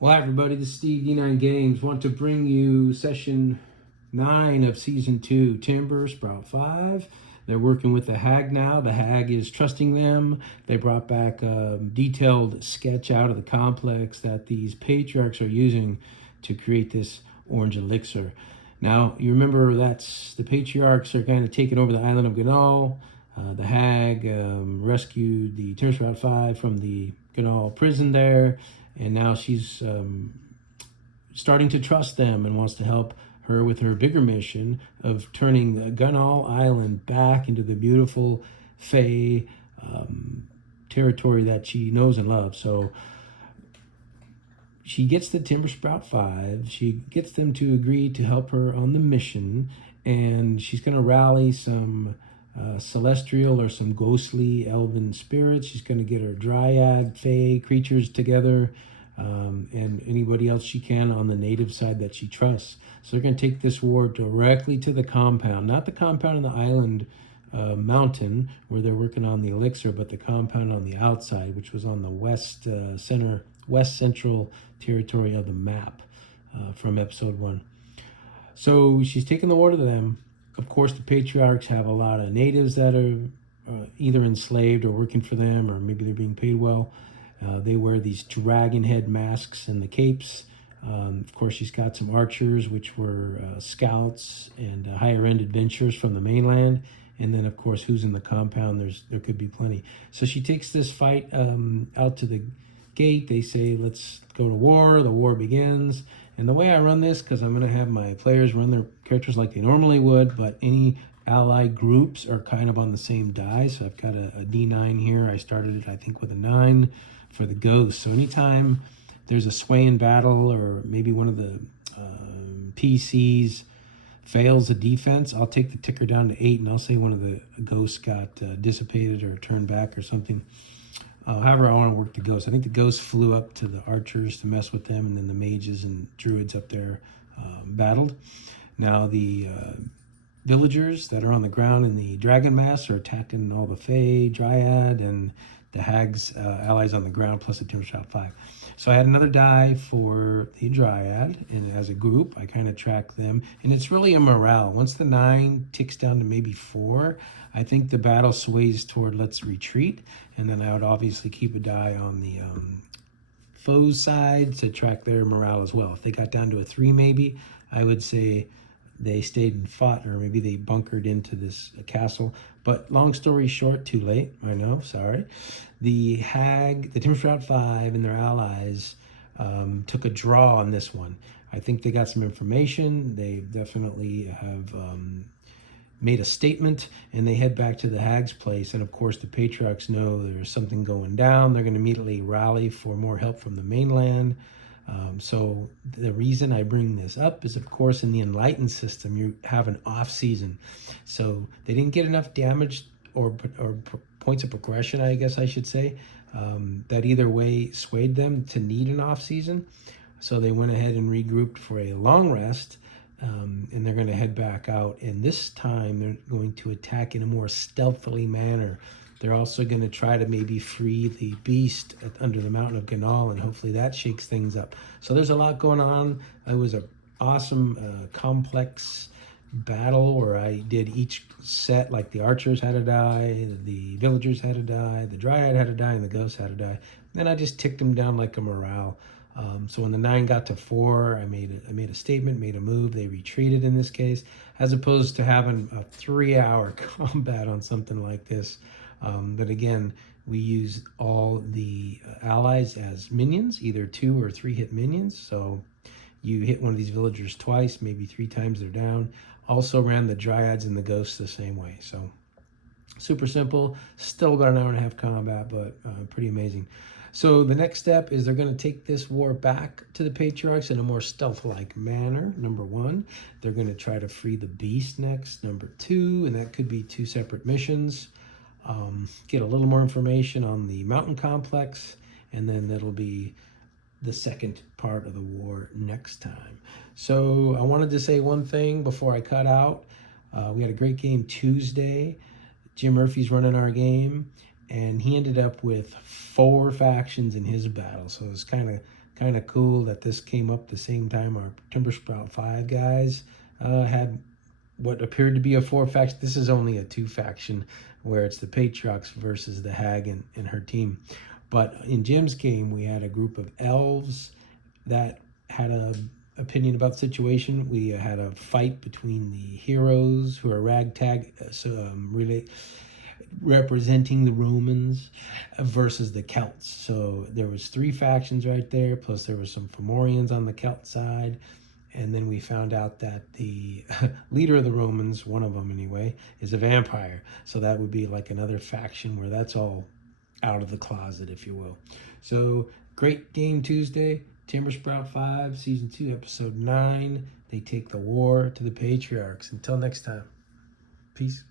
Well, hi everybody, this is Steve, D9 Games. Want to bring you session 9 of season 2, Timber Sprout 5. They're working with the hag now. The hag is trusting them. They brought back a detailed sketch out of the complex that these patriarchs are using to create this orange elixir. Now, you remember that's the patriarchs are kind of taking over the island of Ganahl. The hag rescued the Timber Sprout 5 from the Ganahl prison there, and now she's starting to trust them and wants to help her with her bigger mission of turning the Ganahl Island back into the beautiful Fey territory that she knows and loves. So she gets the Timber Sprout 5. She gets them to agree to help her on the mission, and she's going to rally some celestial or some ghostly elven spirits. She's going to get her dryad, Fey creatures together, and anybody else she can on the native side that she trusts. So they're going to take this war directly to the compound, not the compound in the island mountain where they're working on the elixir, but the compound on the outside, which was on the west central territory of the map from episode 1. So she's taking the war to them. Of course, the patriarchs have a lot of natives that are either enslaved or working for them, or maybe they're being paid well. They wear these dragon head masks and the capes. Of course, she's got some archers, which were scouts and higher-end adventurers from the mainland. And then, of course, who's in the compound? There could be plenty. So she takes this fight out to the gate. They say, let's go to war. The war begins. And the way I run this, because I'm going to have my players run their characters like they normally would, but any allied groups are kind of on the same die. So I've got a D9 here. I started it, I think, with a 9 for the ghost. So anytime there's a sway in battle, or maybe one of the PCs fails a defense, I'll take the ticker down to 8, and I'll say one of the ghosts got dissipated or turned back or something. However I want to work the ghosts. I think the ghosts flew up to the archers to mess with them, and then the mages and druids up there battled. Now the villagers that are on the ground in the dragon mass are attacking all the Fey, dryad, and the hag's allies on the ground, plus the Timber Sprout 5. So I had another die for the dryad, and as a group, I kind of track them. And it's really a morale. Once the 9 ticks down to maybe 4, I think the battle sways toward let's retreat. And then I would obviously keep a die on the foe's side to track their morale as well. If they got down to a 3 maybe, I would say they stayed and fought, or maybe they bunkered into this castle. But long story short, too late, I know, sorry. The hag, the Timber Sprout 5 and their allies took a draw on this one. I think they got some information. They definitely have made a statement, and they head back to the hag's place. And of course, the patriarchs know there's something going down. They're going to immediately rally for more help from the mainland. So the reason I bring this up is, of course, in the Enlightened system, you have an off season. So they didn't get enough damage or points of progression, I guess I should say, that either way swayed them to need an off season. So they went ahead and regrouped for a long rest, and they're going to head back out. And this time they're going to attack in a more stealthily manner. They're also going to try to maybe free the beast under the mountain of Ganahl, and hopefully that shakes things up. So there's a lot going on. It was an awesome, complex battle where I did each set, like the archers had to die, the villagers had to die, the dryad had to die, and the ghosts had to die. Then I just ticked them down like a morale. So when the 9 got to 4, I made a statement, made a move. They retreated in this case, as opposed to having a 3-hour combat on something like this. But again, we use all the allies as minions, either 2 or 3 hit minions. So you hit one of these villagers twice, maybe 3 times they're down. Also ran the dryads and the ghosts the same way. So super simple, still got an hour and a half combat, but pretty amazing. So the next step is they're going to take this war back to the patriarchs in a more stealth-like manner, number 1. They're going to try to free the beast next, number 2, and that could be 2 separate missions. Get a little more information on the mountain complex, and then that'll be the second part of the war next time. So I wanted to say one thing before I cut out. We had a great game Tuesday. Jim Murphy's running our game, and he ended up with 4 factions in his battle. So it was kind of cool that this came up the same time our Timber Sprout 5 guys had what appeared to be a 4 faction. This is only a 2 faction, where it's the Patriarchs versus the Hag and her team. But in Jim's game, we had a group of elves that had a opinion about the situation. We had a fight between the heroes, who are ragtag, representing the Romans, versus the Celts. So there was 3 factions right there, plus there were some Fomorians on the Celt side. And then we found out that the leader of the Romans, one of them anyway, is a vampire. So that would be like another faction where that's all out of the closet, if you will. So great game Tuesday. Timber Sprout 5, Season 2, Episode 9. They take the war to the Patriarchs. Until next time, peace.